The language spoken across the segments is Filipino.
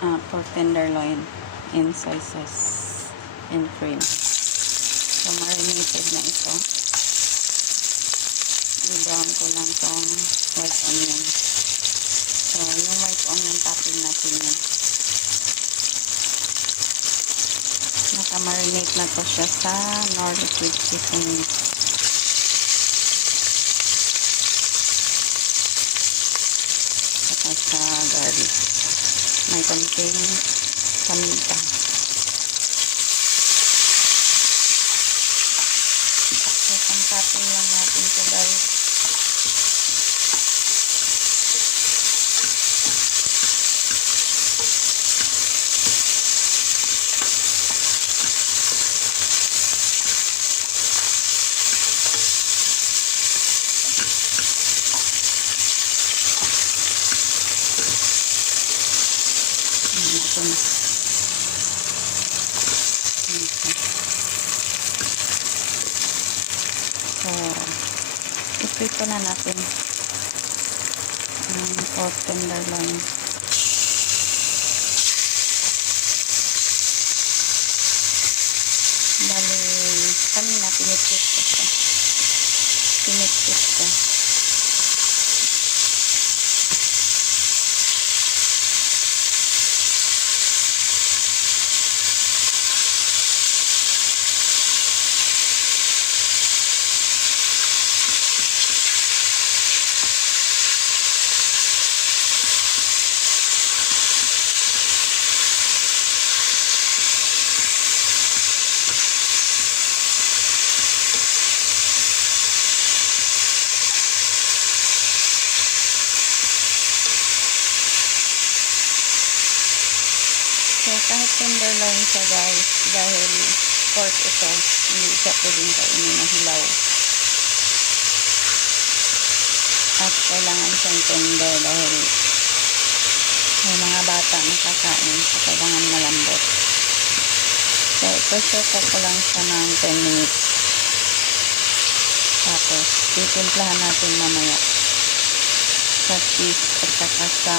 pork tenderloin in soy sauce and cream. So, marinated na ito. I-brown ko lang tong white onion. So, yung white onion, topping natin yan. Naka-marinate na to siya sa nor liquid seasoning. Saka sa garlic. May konting paminta. So, pang-topping lang natin ito, guys. Ito na. So, iprito na natin ang pork tenderloin. Bali, kanina pinipit ko siya. Pinipit ko. So, kahit tenderloin siya, guys, dahil pork ito, hindi siya pwedeng kainin na hilaw. At kailangan siyang tender dahil may mga bata na kakain, so kailangan malambot. So, pressure cook ko lang siya ng 10 minutes. Tapos, titimplahan natin mamaya sa cheese at saka sa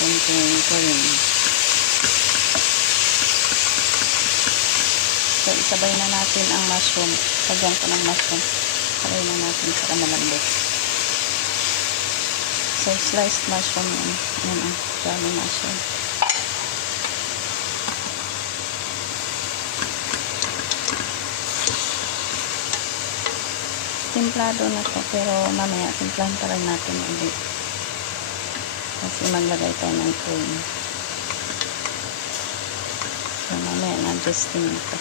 konting cream. So, isabay na natin ang mushroom. Lagyan ko ng mushroom. Sabay na natin para malambot. So, sliced mushroom yan. Yan ang dami mushroom. Timplado na to, pero mamaya timplahan pa rin natin ulit. Kasi maglagay tayo ng cream. So, mamaya na-adjusting ito.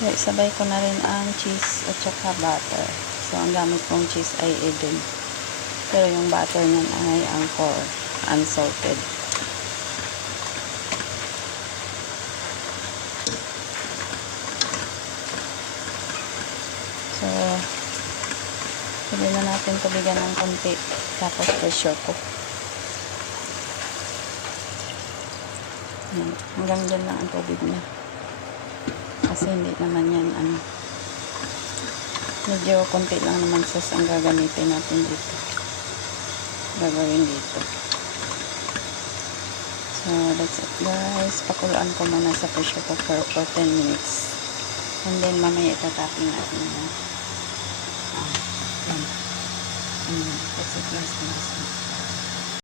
So, isabay ko na rin ang cheese at saka butter. So, ang gamit kong cheese ay Eden. Pero yung butter niyan ay Anchor, unsalted. So, pwede na natin tubigan ng konti. Tapos pressure cook. Hanggang dyan lang ang tubig niya. Kasi hindi naman yan, medyo konti lang naman sauce ang gagamitin natin dito. Gagawin dito. So, that's it, guys. Pakuluan ko muna sa pressure cooker for 10 minutes. And then, mamaya itatapin natin yan. That's it, guys.